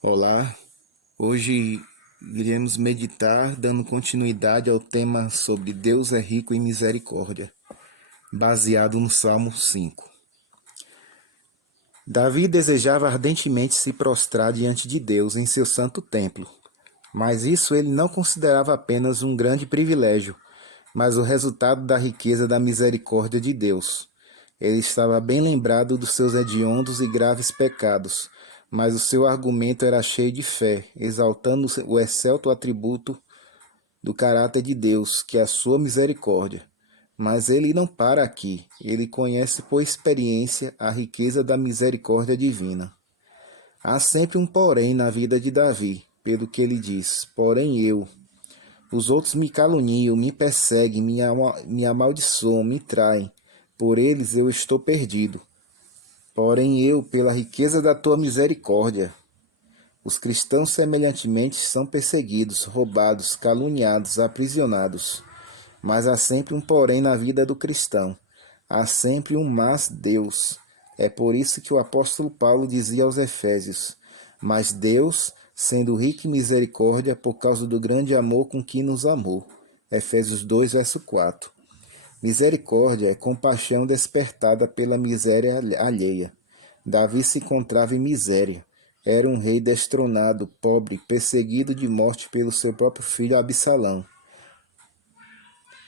Olá, hoje iremos meditar dando continuidade ao tema sobre Deus é rico em misericórdia, baseado no Salmo 5. Davi desejava ardentemente se prostrar diante de Deus em seu santo templo, mas isso ele não considerava apenas um grande privilégio, mas o resultado da riqueza da misericórdia de Deus. Ele estava bem lembrado dos seus hediondos e graves pecados, mas o seu argumento era cheio de fé, exaltando o excelso atributo do caráter de Deus, que é a sua misericórdia. Mas ele não para aqui, ele conhece por experiência a riqueza da misericórdia divina. Há sempre um porém na vida de Davi, pelo que ele diz: porém eu. Os outros me caluniam, me perseguem, me amaldiçoam, me traem. Por eles eu estou perdido. Porém eu, pela riqueza da tua misericórdia. Os cristãos semelhantemente são perseguidos, roubados, caluniados, aprisionados. Mas há sempre um porém na vida do cristão. Há sempre um mas Deus. É por isso que o apóstolo Paulo dizia aos Efésios: mas Deus, sendo rico em misericórdia, por causa do grande amor com que nos amou. Efésios 2, verso 4. Misericórdia é compaixão despertada pela miséria alheia. Davi se encontrava em miséria. Era um rei destronado, pobre, perseguido de morte pelo seu próprio filho Absalão.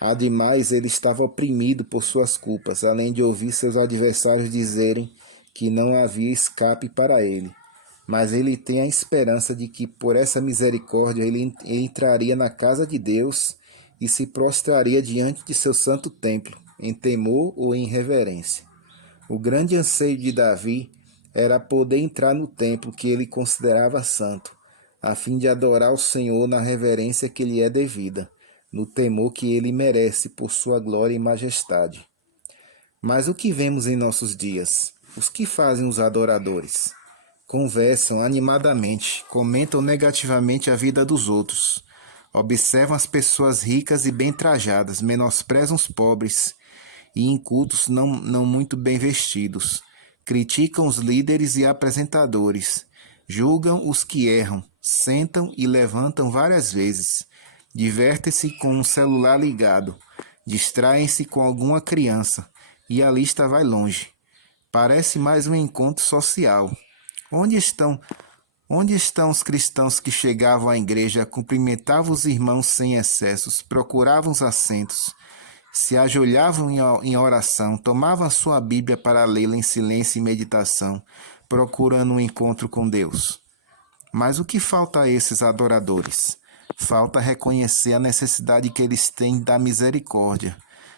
Ademais, ele estava oprimido por suas culpas, além de ouvir seus adversários dizerem que não havia escape para ele. Mas ele tem a esperança de que, por essa misericórdia, ele entraria na casa de Deus e se prostraria diante de seu santo templo, em temor ou em reverência. O grande anseio de Davi era poder entrar no templo que ele considerava santo, a fim de adorar o Senhor na reverência que lhe é devida, no temor que ele merece por sua glória e majestade. Mas o que vemos em nossos dias? Os que fazem os adoradores? Conversam animadamente, comentam negativamente a vida dos outros, observam as pessoas ricas e bem trajadas, menosprezam os pobres e incultos não muito bem vestidos, criticam os líderes e apresentadores, julgam os que erram, sentam e levantam várias vezes, divertem-se com um celular ligado, distraem-se com alguma criança, e a lista vai longe. Parece mais um encontro social. Onde estão, onde estão os cristãos que chegavam à igreja, cumprimentavam os irmãos sem excessos, procuravam os assentos, se ajoelhavam em oração, tomavam a sua Bíblia para lê-la em silêncio e meditação, procurando um encontro com Deus? Mas o que falta a esses adoradores? Falta reconhecer a necessidade que eles têm da misericórdia.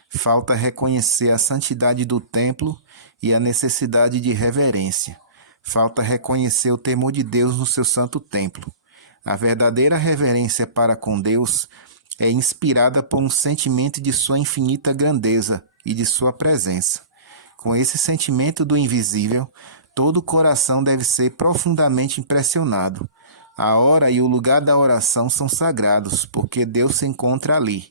Falta reconhecer a santidade do templo e a necessidade de reverência. Falta reconhecer o temor de Deus no seu santo templo. A verdadeira reverência para com Deus é inspirada por um sentimento de sua infinita grandeza e de sua presença. Com esse sentimento do invisível, todo o coração deve ser profundamente impressionado. A hora e o lugar da oração são sagrados, porque Deus se encontra ali.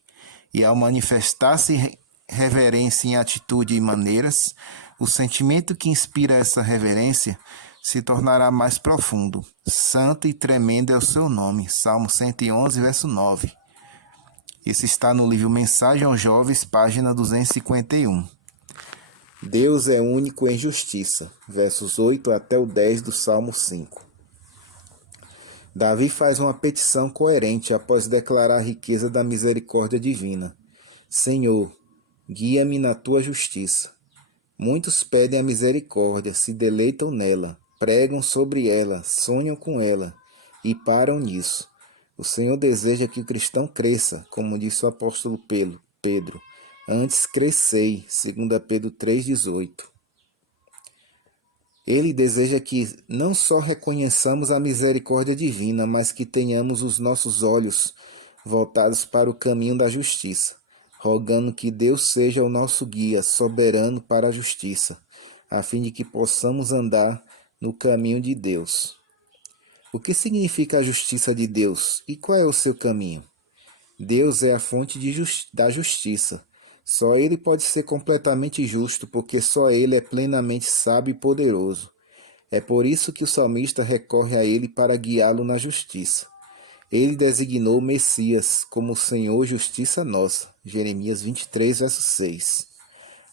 E ao manifestar-se reverência em atitude e maneiras, o sentimento que inspira essa reverência se tornará mais profundo. Santo e tremendo é o seu nome. Salmo 111, verso 9. Esse está no livro Mensagem aos Jovens, página 251. Deus é único em justiça, versos 8 até o 10 do Salmo 5. Davi faz uma petição coerente após declarar a riqueza da misericórdia divina. Senhor, guia-me na tua justiça. Muitos pedem a misericórdia, se deleitam nela, pregam sobre ela, sonham com ela e param nisso. O Senhor deseja que o cristão cresça, como disse o apóstolo Pedro. Antes crescei, 2 Pedro 3,18. Ele deseja que não só reconheçamos a misericórdia divina, mas que tenhamos os nossos olhos voltados para o caminho da justiça, rogando que Deus seja o nosso guia soberano para a justiça, a fim de que possamos andar no caminho de Deus. O que significa a justiça de Deus e qual é o seu caminho? Deus é a fonte da justiça. Só Ele pode ser completamente justo, porque só Ele é plenamente sábio e poderoso. É por isso que o salmista recorre a ele para guiá-lo na justiça. Ele designou o Messias como Senhor Justiça Nossa. Jeremias 23, verso 6.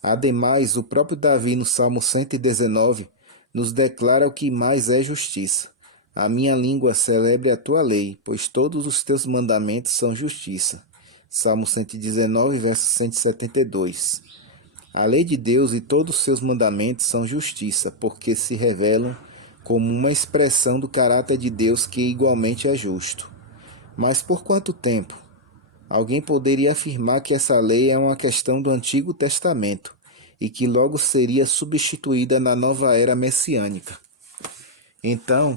Ademais, o próprio Davi, no Salmo 119, nos declara o que mais é justiça. A minha língua celebre a tua lei, pois todos os teus mandamentos são justiça. Salmo 119, verso 172. A lei de Deus e todos os seus mandamentos são justiça, porque se revelam como uma expressão do caráter de Deus que igualmente é justo. Mas por quanto tempo? Alguém poderia afirmar que essa lei é uma questão do Antigo Testamento e que logo seria substituída na nova era messiânica. Então,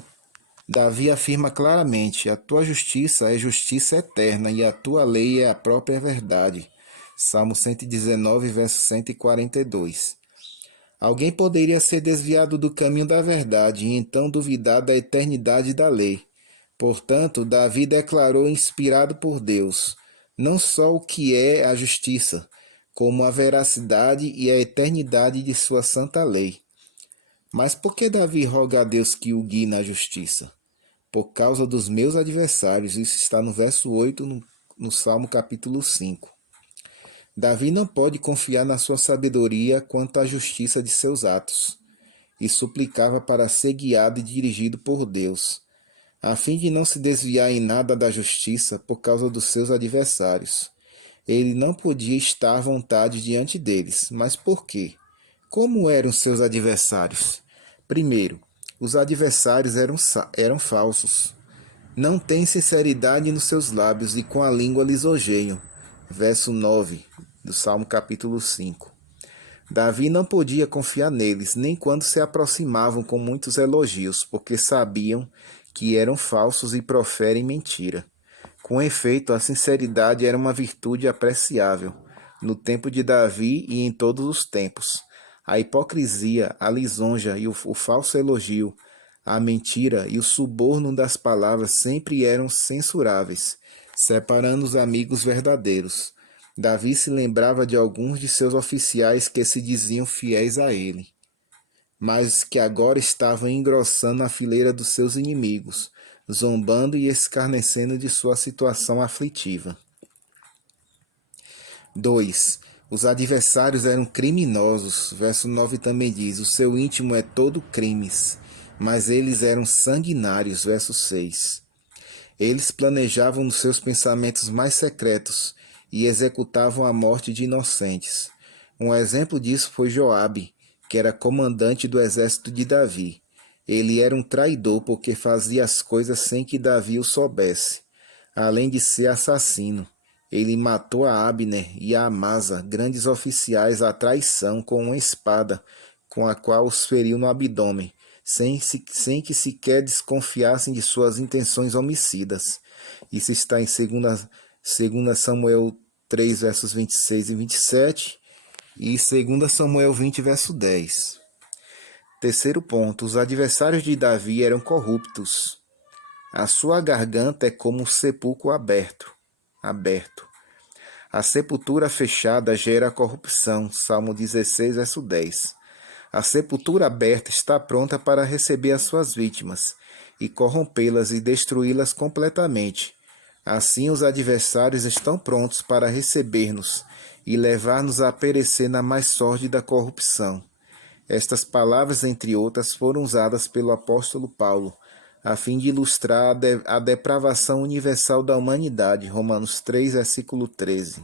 Davi afirma claramente: a tua justiça é justiça eterna e a tua lei é a própria verdade. Salmo 119, verso 142. Alguém poderia ser desviado do caminho da verdade e então duvidar da eternidade da lei. Portanto, Davi declarou, inspirado por Deus, não só o que é a justiça, como a veracidade e a eternidade de sua santa lei. Mas por que Davi roga a Deus que o guie na justiça? Por causa dos meus adversários. Isso está no verso 8, no Salmo capítulo 5. Davi não pode confiar na sua sabedoria quanto à justiça de seus atos, e suplicava para ser guiado e dirigido por Deus, a fim de não se desviar em nada da justiça por causa dos seus adversários. Ele não podia estar à vontade diante deles. Mas por quê? Como eram seus adversários? Primeiro, os adversários eram falsos. Não têm sinceridade nos seus lábios e com a língua lisonjeiam. Verso 9 do Salmo capítulo 5. Davi não podia confiar neles, nem quando se aproximavam com muitos elogios, porque sabiam que eram falsos e proferem mentira. Com efeito, a sinceridade era uma virtude apreciável, no tempo de Davi e em todos os tempos. A hipocrisia, a lisonja e o falso elogio, a mentira e o suborno das palavras sempre eram censuráveis, separando os amigos verdadeiros. Davi se lembrava de alguns de seus oficiais que se diziam fiéis a ele, mas que agora estavam engrossando a fileira dos seus inimigos, zombando e escarnecendo de sua situação aflitiva. 2. Os adversários eram criminosos. Verso 9 também diz: o seu íntimo é todo crimes, mas eles eram sanguinários. Verso 6. Eles planejavam nos seus pensamentos mais secretos e executavam a morte de inocentes. Um exemplo disso foi Joabe, que era comandante do exército de Davi. Ele era um traidor porque fazia as coisas sem que Davi o soubesse. Além de ser assassino, ele matou a Abner e a Amasa, grandes oficiais, à traição com uma espada, com a qual os feriu no abdômen, sem que sequer desconfiassem de suas intenções homicidas. Isso está em 2 Samuel 3, versos 26 e 27, e 2 Samuel 20, verso 10. Terceiro ponto, os adversários de Davi eram corruptos. A sua garganta é como um sepulcro aberto. A sepultura fechada gera corrupção. Salmo 16, verso 10. A sepultura aberta está pronta para receber as suas vítimas, e corrompê-las e destruí-las completamente. Assim os adversários estão prontos para receber-nos e levar-nos a perecer na mais sórdida corrupção. Estas palavras, entre outras, foram usadas pelo apóstolo Paulo, a fim de ilustrar a depravação universal da humanidade. Romanos 3, versículo 13.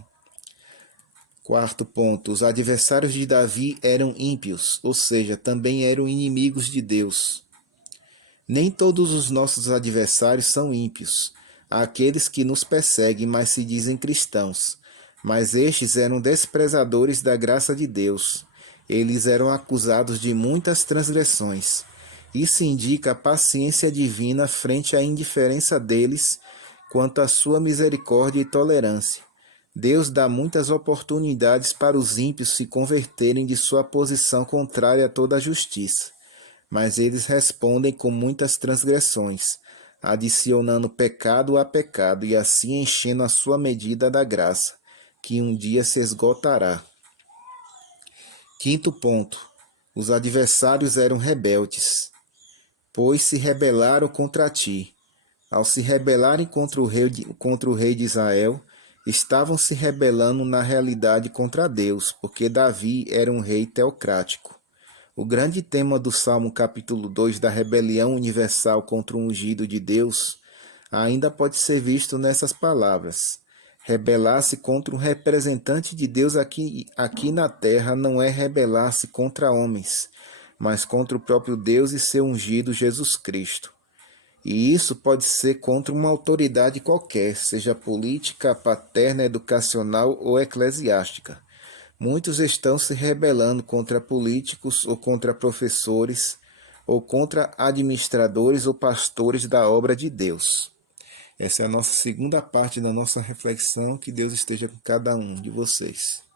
Quarto ponto, os adversários de Davi eram ímpios, ou seja, também eram inimigos de Deus. Nem todos os nossos adversários são ímpios. Há aqueles que nos perseguem, mas se dizem cristãos. Mas estes eram desprezadores da graça de Deus. Eles eram acusados de muitas transgressões. Isso indica a paciência divina frente à indiferença deles quanto à sua misericórdia e tolerância. Deus dá muitas oportunidades para os ímpios se converterem de sua posição contrária a toda a justiça, mas eles respondem com muitas transgressões, adicionando pecado a pecado e assim enchendo a sua medida da graça, que um dia se esgotará. Quinto ponto, os adversários eram rebeldes. pois se rebelaram contra ti. Ao se rebelarem contra o rei de Israel, estavam se rebelando na realidade contra Deus, porque Davi era um rei teocrático. O grande tema do Salmo capítulo 2 da rebelião universal contra o ungido de Deus ainda pode ser visto nessas palavras. Rebelar-se contra um representante de Deus aqui na terra não é rebelar-se contra homens, mas contra o próprio Deus e seu ungido Jesus Cristo. E isso pode ser contra uma autoridade qualquer, seja política, paterna, educacional ou eclesiástica. Muitos estão se rebelando contra políticos ou contra professores ou contra administradores ou pastores da obra de Deus. Essa é a nossa segunda parte da nossa reflexão. Que Deus esteja com cada um de vocês.